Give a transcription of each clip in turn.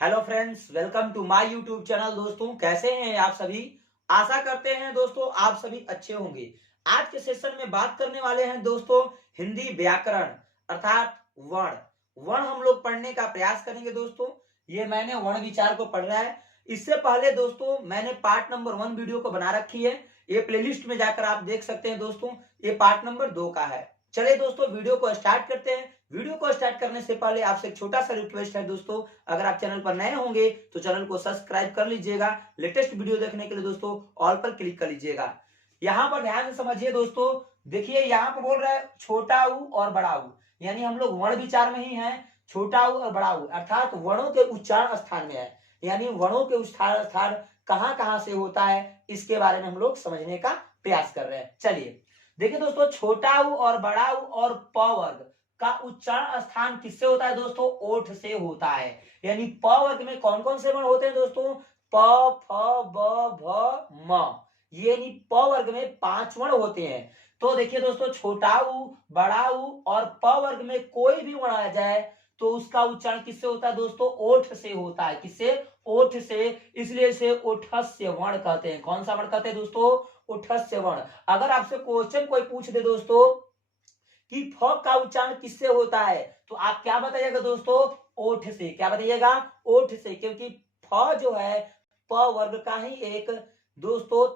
Hello friends, welcome to my YouTube channel. दोस्तों, कैसे हैं आप सभी? आशा करते हैं दोस्तों आप सभी अच्छे होंगे। आज के सेशन में बात करने वाले हैं दोस्तों हिंदी व्याकरण अर्थात वर्ण। वर्ण हम लोग पढ़ने का प्रयास करेंगे दोस्तों। ये मैंने वर्ण विचार को पढ़ना है। इससे पहले दोस्तों मैंने पार्ट नंबर 1 वीडियो को बना रखी है। ये प्लेलिस्ट में जाकर आप देख सकते हैं दोस्तों। ये पार्ट नंबर 2 का है। चलिए दोस्तों वीडियो को स्टार्ट करते हैं। वीडियो को स्टार्ट करने से पहले आपसे एक छोटा सा रिक्वेस्ट है दोस्तों, अगर आप चैनल पर नए होंगे तो चैनल को सब्सक्राइब कर लीजिएगा। लेटेस्ट वीडियो देखने के लिए दोस्तों ऑल पर क्लिक कर लीजिएगा। यहाँ पर ध्यान से समझिए दोस्तों। देखिए यहाँ पर बोल रहा है छोटा ऊ और बड़ा ऊ, यानी हम लोग वर्ण विचार में ही हैं। छोटा ऊ और बड़ा ऊ अर्थात वर्णों के उच्चारण स्थान में है, यानी वर्णों के उच्चारण स्थान कहां कहां से होता है, इसके बारे में हम लोग समझने का प्रयास कर रहे हैं। चलिए देखिए दोस्तों, छोटा ऊ और बड़ा ऊ और प वर्ग का उच्चारण स्थान किससे होता है दोस्तों? ओठ से होता है। यानी प वर्ग में कौन कौन से वर्ण होते हैं दोस्तों? प, फ, ब, भ, म। ये यानी प वर्ग में 5 वर्ण होते हैं। तो देखिए दोस्तों, छोटा ऊ, बड़ा ऊ और प वर्ग में कोई भी वर्ण आ जाए तो उसका उच्चारण किससे होता है दोस्तों? ओठ से होता है। किससे? ओठ से। इसलिए इसे ओठस्य वर्ण कहते हैं। कौन सा वर्ण कहते हैं दोस्तों? ओठस्य वर्ण। अगर आपसे क्वेश्चन कोई पूछ दे दोस्तों कि फ का उच्चारण किससे होता है, तो आप क्या बताइएगा दोस्तों? ओठ से। क्या बताइएगा? ओठ से। क्योंकि फ जो है प वर्ग का ही एक दोस्तों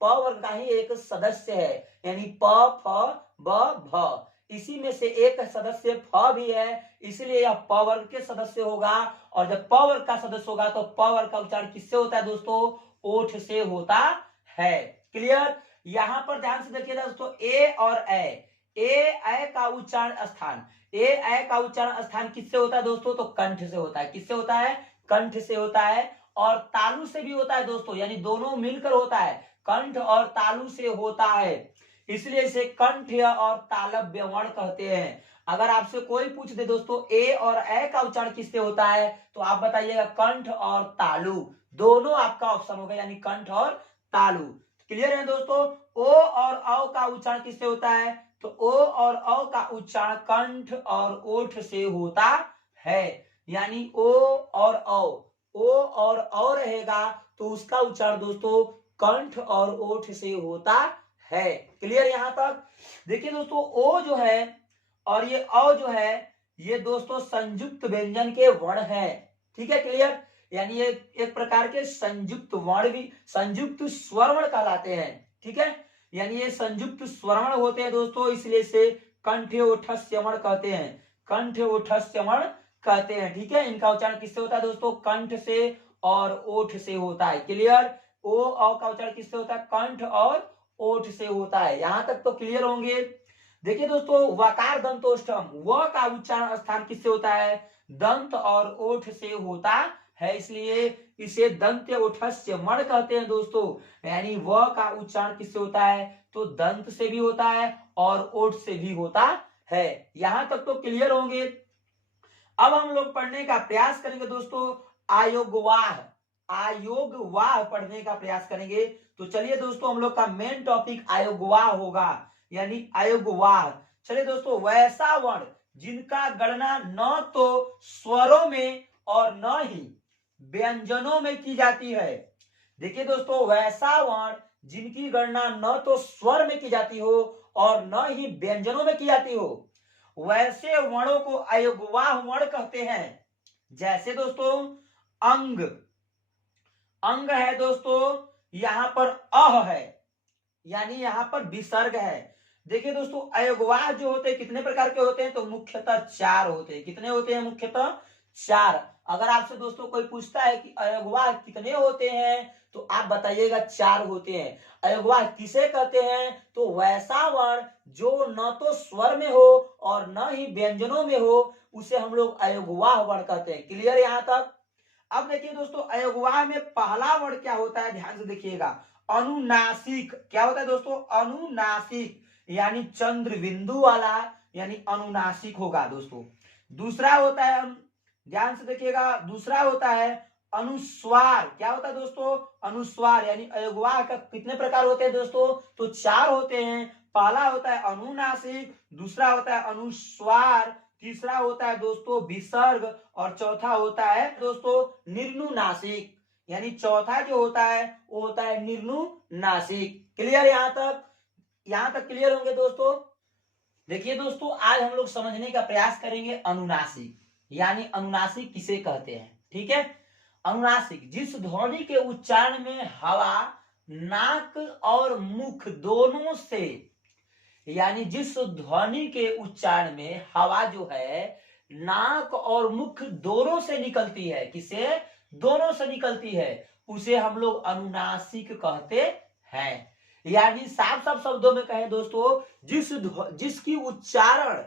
प वर्ग का ही एक सदस्य है। यानी प, फ, ब, भ, इसी में से एक सदस्य फ भी है, इसलिए यह प वर्ग के सदस्य होगा। और जब प वर्ग का सदस्य होगा तो प वर्ग का उच्चारण किससे होता है दोस्तों? ओठ से होता है। क्लियर? यहां पर ध्यान से देखिए दोस्तों, ए और ए का उच्चारण स्थान, ए का उच्चारण स्थान किससे होता है दोस्तों? तो कंठ से होता है। किससे होता है? कंठ से होता है। और तालु से भी होता है दोस्तों, यानी दोनों मिलकर होता है। कंठ और तालु से होता है, इसलिए इसे कंठ और तालव्य वर्ण कहते हैं। अगर आपसे कोई पूछ दे दोस्तों ए और ए का उच्चारण किससे होता है, तो आप बताइएगा कंठ और तालु। दोनों आपका ऑप्शन होगा, यानी कंठ और तालु। क्लियर है दोस्तों? ओ और औ का उच्चारण किससे होता है? तो ओ और औ का उच्चारण कंठ और ओठ से होता है। यानी ओ और औ, ओ और औ रहेगा तो उसका उच्चारण दोस्तों कंठ और ओठ से होता है। क्लियर यहां तक? देखिए दोस्तों, ओ जो है और ये औ जो है, ये दोस्तों संयुक्त व्यंजन के वर्ण है। ठीक है? क्लियर? यानी ये एक प्रकार के संयुक्त वर्ण भी, संयुक्त स्वर वर्ण कहलाते हैं। ठीक है? यानी ये संयुक्त स्वरवर्ण होते हैं दोस्तों, इसलिए इसे कंठ ओठस्य वर्ण कहते हैं। कंठ ओठस्य वर्ण कहते हैं। ठीक है? इनका उच्चारण किससे होता है दोस्तों? कंठ से और ओठ से होता है। क्लियर? ओ औ का उच्चारण किससे होता है? कंठ और ओठ से होता है। यहां तक तो क्लियर होंगे। देखिए दोस्तों, वकार दंतोष्ठम व का उच्चारण स्थान किससे होता है? दंत और ओठ से होता है, इसलिए इसे दंत्य ओठस्य वर्ण कहते हैं दोस्तों। यानी व का उच्चारण किससे होता है? तो दंत से भी होता है और ओठ से भी होता है। यहां तक तो क्लियर होंगे। अब हम लोग पढ़ने का प्रयास करेंगे दोस्तों आयोगवाह। आयोगवाह पढ़ने का प्रयास करेंगे। तो चलिए दोस्तों, हम लोग का मेन टॉपिक आयोगवाह होगा, यानी आयोगवाह। चलिए दोस्तों, वैसा वर्ण जिनका गणना न तो स्वरों में और न ही व्यंजनों में की जाती है। देखिए दोस्तों, वैसा वर्ण जिनकी गणना न तो स्वर में की जाती हो और न ही व्यंजनों में की जाती हो, वैसे वर्णों को अयोगवाह वर्ण कहते हैं। जैसे दोस्तों अंग, अंग है दोस्तों, यहां पर अह है, यानी यहां पर विसर्ग है। देखिए दोस्तों, अयोगवाह जो होते हैं कितने प्रकार के होते हैं? तो मुख्यतः 4 होते हैं। कितने होते हैं? मुख्यतः 4। अगर आपसे दोस्तों कोई पूछता है कि अयोगवाह कितने होते हैं, तो आप बताइएगा 4 होते हैं। अयोगवाह किसे कहते हैं? तो वैसा वर्ण जो न तो स्वर में हो और न ही व्यंजनों में हो, उसे हम लोग अयोगवाह वर्ण कहते हैं। क्लियर यहां तक? अब देखिए दोस्तों, अयोगवाह में पहला वर्ण क्या होता है, ध्यान से देखिएगा। अनुनासिक। क्या होता है दोस्तों? अनुनासिक, यानी चंद्र बिंदु वाला, यानी अनुनासिक होगा दोस्तों। दूसरा होता है, ध्यान से देखिएगा, दूसरा होता है अनुस्वार। क्या होता है दोस्तों? अनुस्वार। यानी अयोगवाह का कितने प्रकार होते हैं दोस्तों? तो 4 होते हैं। पहला होता है अनुनासिक, दूसरा होता है अनुस्वार, तीसरा होता है दोस्तों विसर्ग, और चौथा होता है दोस्तों निर्नुनासिक। यानी चौथा जो होता है वो होता है निर्नुनासिक। क्लियर यहां तक क्लियर होंगे दोस्तों। देखिए दोस्तों, आज हम लोग समझने का प्रयास करेंगे अनुनासिक, यानी अनुनासिक किसे कहते हैं। ठीक है, अनुनासिक जिस ध्वनि के उच्चारण में हवा नाक और मुख दोनों से, यानी जिस ध्वनि के उच्चारण में हवा जो है नाक और मुख दोनों से निकलती है, किसे दोनों से निकलती है, उसे हम लोग अनुनासिक कहते हैं। यानी साफ साफ शब्दों में कहें दोस्तों, जिसकी उच्चारण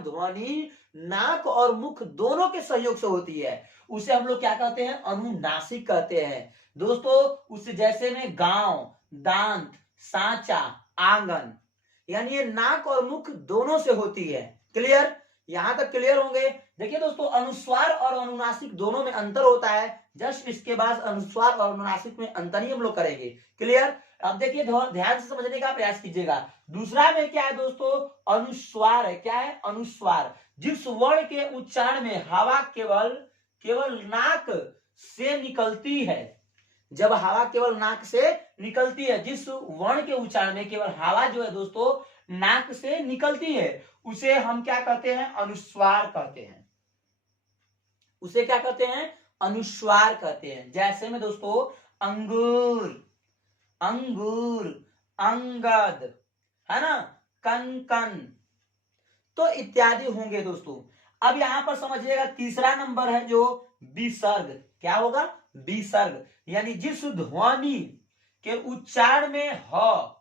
ध्वनि नाक और मुख दोनों के सहयोग से होती है, उसे हम लोग क्या कहते हैं, अनुनासिक कहते हैं दोस्तों। उस जैसे में गांव, दांत, सांचा, आंगन, यानी ये नाक और मुख दोनों से होती है। क्लियर, यहां तक क्लियर होंगे। देखिए दोस्तों, अनुस्वार और अनुनासिक दोनों में अंतर होता है। जस्ट इसके बाद अनुस्वार और अनुनासिक में अंतर ही हम लोग करेंगे। क्लियर, अब देखिए ध्यान से समझने का प्रयास कीजिएगा। दूसरा में क्या है दोस्तों, अनुस्वार है। क्या है, अनुस्वार जिस वर्ण के उच्चारण में हवा केवल नाक से निकलती है। जब हवा केवल नाक से निकलती है, जिस वर्ण के उच्चारण में केवल हवा जो है दोस्तों नाक से निकलती है, उसे हम क्या कहते हैं, अनुस्वार कहते हैं। उसे क्या कहते हैं, अनुस्वार कहते हैं। जैसे में दोस्तों अंगूर, अंगद, है ना, कन, तो इत्यादि होंगे दोस्तों। अब यहां पर समझिएगा, तीसरा नंबर है जो विसर्ग। क्या होगा, विसर्ग, यानी जिस ध्वनि के उच्चारण में ह,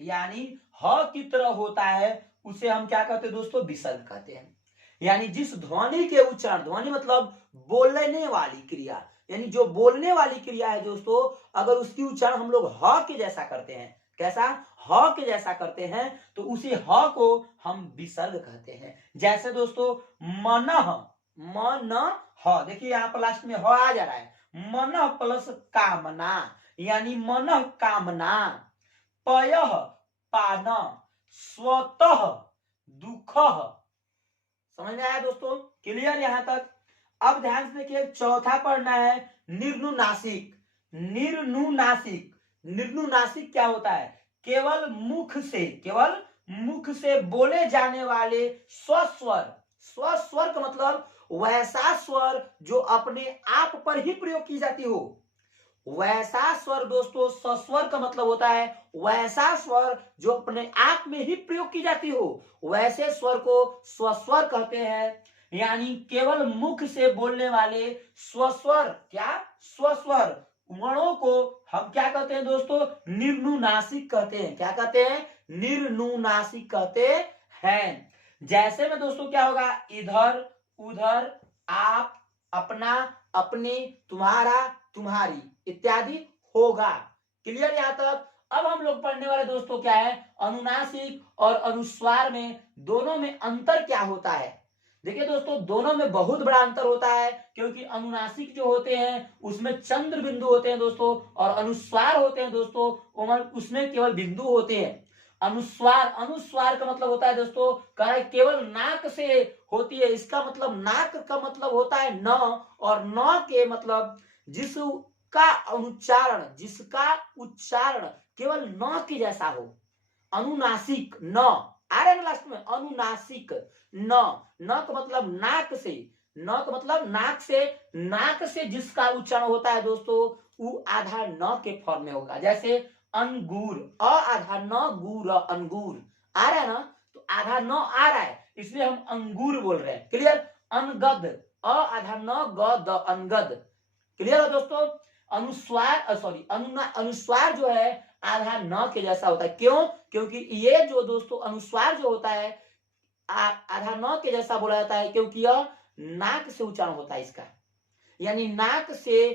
यानी ह की तरह होता है, उसे हम क्या कहते हैं दोस्तों, विसर्ग कहते हैं। यानी जिस ध्वनि के उच्चारण, ध्वनि मतलब बोलने वाली क्रिया, यानी जो बोलने वाली क्रिया है दोस्तों, अगर उसकी उच्चारण हम लोग ह के जैसा करते हैं, कैसा, ह के जैसा करते हैं, तो उसी ह को हम विसर्ग कहते हैं। जैसे दोस्तों मनः, देखिए यहाँ पर लास्ट में ह आ जा रहा है, मनः प्लस कामना, यानी मनः कामना, पयः पान, स्वतः दुख। समझ में आया दोस्तों, क्लियर यहां तक। अब ध्यान से देखिए, चौथा पढ़ना है निर्नुनासिक। निर्नुनासिक क्या होता है, केवल मुख से बोले जाने वाले स्वस्वर का मतलब वैसा स्वर जो अपने आप पर ही प्रयोग की जाती हो। वैसा स्वर दोस्तों, सस्वर का मतलब होता है वैसा स्वर जो अपने आप में ही प्रयोग की जाती हो, वैसे स्वर को स्वस्वर कहते हैं। यानी केवल मुख से बोलने वाले स्वस्वर, क्या, स्वस्वर वर्णों को हम क्या कहते हैं दोस्तों, निर्नुनासिक कहते हैं। क्या कहते हैं, निर्नुनासिक कहते हैं। जैसे में दोस्तों क्या होगा, इधर, उधर, आप, अपना, अपनी, तुम्हारा, तुम्हारी इत्यादि होगा। क्लियर यहां तक। अब हम लोग पढ़ने वाले दोस्तों क्या है, अनुनासिक और अनुस्वार में दोनों में अंतर क्या होता है। देखिए दोस्तों, दोनों में बहुत बड़ा अंतर होता है, क्योंकि अनुनासिक जो होते हैं उसमें चंद्र बिंदु होते हैं दोस्तों, और अनुस्वार होते हैं दोस्तों उसमें केवल बिंदु होते हैं। अनुस्वार का मतलब होता है दोस्तों, कह केवल नाक से होती है। इसका मतलब नाक का मतलब होता है न, और न के मतलब जिसका उच्चारण केवल न के जैसा हो। अनुनासिक न आ रहा है ना लास्ट में, अनुनासिक न का मतलब नाक से, न का मतलब नाक से जिसका उच्चारण होता है दोस्तों, वो आधा न के फॉर्म में होगा। जैसे अंगूर, आधा न, गुर, अंगूर आ रहा है ना, तो आधा न आ रहा है, इसलिए हम अंगूर बोल रहे हैं। क्लियर। अनगद, आधा न, ग, द, अनगद। क्लियर है दोस्तों। अनुस्वार जो है आधा न के जैसा होता है। क्यों, क्योंकि ये जो दोस्तों अनुस्वार जो होता है आधा न के जैसा बोला जाता है, क्योंकि यह नाक से उच्चारण होता है इसका। यानी नाक से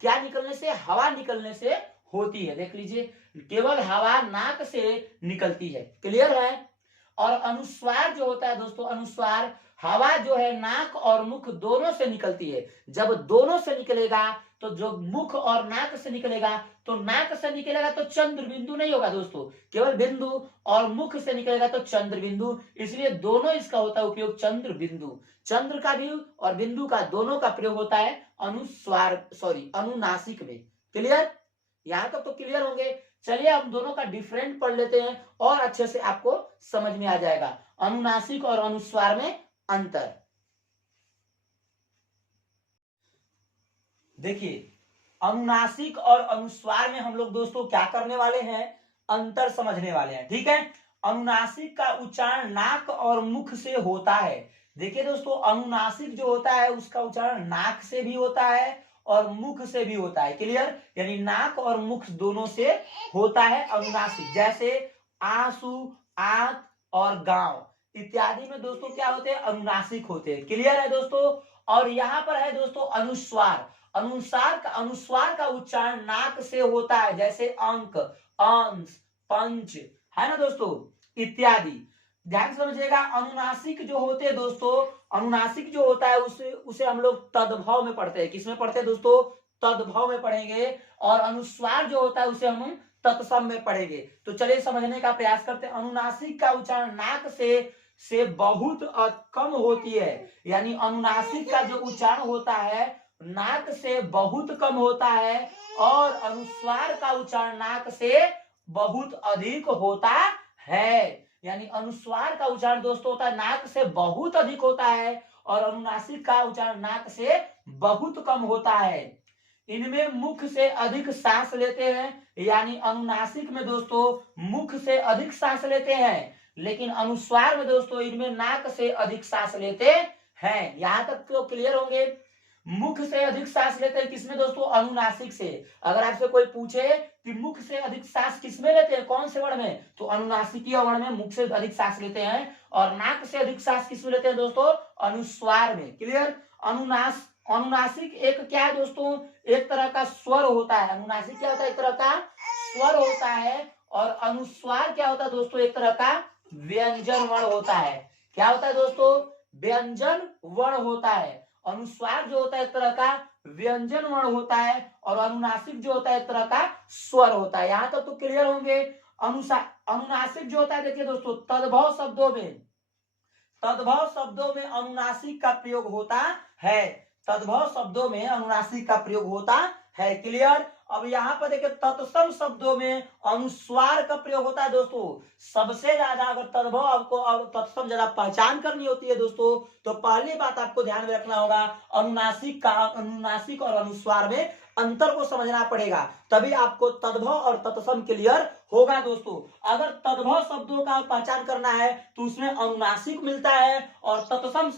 क्या निकलने से, हवा निकलने से होती है। देख लीजिए, केवल हवा नाक से निकलती है। क्लियर है। और अनुस्वार जो होता है दोस्तों, अनुस्वार हवा जो है नाक और मुख दोनों से निकलती है। जब दोनों से निकलेगा तो जो मुख और नाक से निकलेगा, तो नाक से निकलेगा तो चंद्र बिंदु नहीं होगा दोस्तों, केवल बिंदु, और मुख से निकलेगा तो चंद्र बिंदु, इसलिए दोनों इसका होता है उपयोग चंद्र बिंदु। चंद्र का भी और बिंदु का दोनों का प्रयोग होता है अनुनासिक में। क्लियर? यहां तक तो क्लियर होंगे। चलिए हम दोनों का डिफरेंट पढ़ लेते हैं और अच्छे से आपको समझ में आ जाएगा अनुनासिक और अनुस्वार में अंतर। देखिए, अनुनासिक और अनुस्वार में हम लोग दोस्तों क्या करने वाले हैं, अंतर समझने वाले हैं। ठीक है, अनुनासिक का उच्चारण नाक और मुख से होता है। देखिए दोस्तों, अनुनासिक जो होता है उसका उच्चारण नाक से भी होता है और मुख से भी होता है। क्लियर? यानी नाक और मुख दोनों से होता है अनुनासिक। जैसे आंसू, आंत और गांव इत्यादि में दोस्तों क्या होते हैं, अनुनासिक होते हैं। क्लियर है दोस्तों? और यहाँ पर है दोस्तों अनुस्वार। अनुस्वार का उच्चारण नाक से होता है, जैसे अंक, अंश, पंच, है ना दोस्तों, इत्यादि। ध्यान समझिएगा, अनुनासिक जो होते हैं दोस्तों, अनुनासिक जो होता है उसे हम लोग तद्भव में पढ़ते हैं। किसमें पढ़ते हैं दोस्तों? तद्भव में पढ़ेंगे। और अनुस्वार जो होता है उसे हम तत्सम में पढ़ेंगे। तो चलिए समझने का प्रयास करते हैं। अनुनासिक का उच्चारण नाक से बहुत कम होती है, यानी अनुनासिक का जो उच्चारण होता है नाक से बहुत कम होता है, और अनुस्वार का उच्चारण नाक से बहुत अधिक होता है। यानी अनुस्वार का उच्चारण दोस्तों होता है नाक से बहुत अधिक होता है, और अनुनासिक का उच्चारण नाक से बहुत कम होता है। इनमें मुख से अधिक सांस लेते हैं, यानी अनुनासिक में दोस्तों मुख से अधिक सांस लेते हैं, लेकिन अनुस्वार में दोस्तों इनमें नाक से अधिक सांस लेते हैं। यहां तक तो क्लियर होंगे। मुख से अधिक सांस लेते हैं किसमें दोस्तों? अनुनासिक से। अगर आपसे कोई पूछे कि मुख से अधिक सांस किसमें लेते हैं, कौन से वर्ण में, तो अनुनासिकीय वर्ण में मुख से अधिक सांस लेते हैं। और नाक से अधिक सांस किसमें लेते हैं दोस्तों? अनुस्वार में। क्लियर? अनुनासिक एक क्या है दोस्तों? एक तरह का स्वर होता है। अनुनासिक क्या होता है? एक तरह का स्वर होता है। और अनुस्वार क्या होता है दोस्तों? एक तरह का व्यंजन वर्ण होता है। क्या होता है दोस्तों? व्यंजन वर्ण होता है। अनुस्वार जो होता है एक तरह का व्यंजन वर्ण होता है, और अनुनासिक जो होता है एक तरह का स्वर होता है। यहां तक तो क्लियर होंगे। अनुनासिक जो होता है, देखिए दोस्तों, तद्भव शब्दों में अनुनासिक का प्रयोग होता है। तद्भव शब्दों में अनुनासिक का प्रयोग होता है। क्लियर? अब यहाँ पर देखिए, तत्सम शब्दों में अनुस्वार का प्रयोग होता है दोस्तों। सबसे ज्यादा अगर तद्भव आपको और तत्सम ज्यादा पहचान करनी होती है दोस्तों, तो पहली बात आपको ध्यान में रखना होगा, अनुनासिक और अनुस्वार में अंतर को समझना पड़ेगा, तभी आपको तद्भव और तत्सम क्लियर होगा दोस्तों। अगर तद्भव शब्दों का पहचान करना है तो उसमें अनुनासिक मिलता है, और तत्सम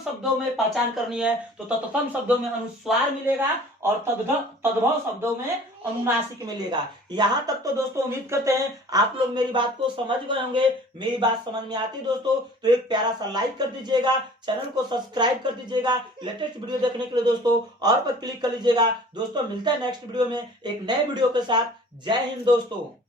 शब्दों में पहचान करनी है तो तत्सम शब्दों में अनुस्वार मिलेगा, और तद्भव शब्दों में अनुनासिक मिलेगा। यहां तक तो दोस्तों उम्मीद करते हैं आप लोग मेरी बात को समझ गए होंगे। मेरी बात समझ में आती दोस्तों तो एक प्यारा सा लाइक कर दीजिएगा, चैनल को सब्सक्राइब कर दीजिएगा लेटेस्ट वीडियो देखने के लिए दोस्तों, और पर क्लिक कर लीजिएगा। दोस्तों मिलते हैं नेक्स्ट वीडियो में एक नए वीडियो के साथ। जय हिंद दोस्तों।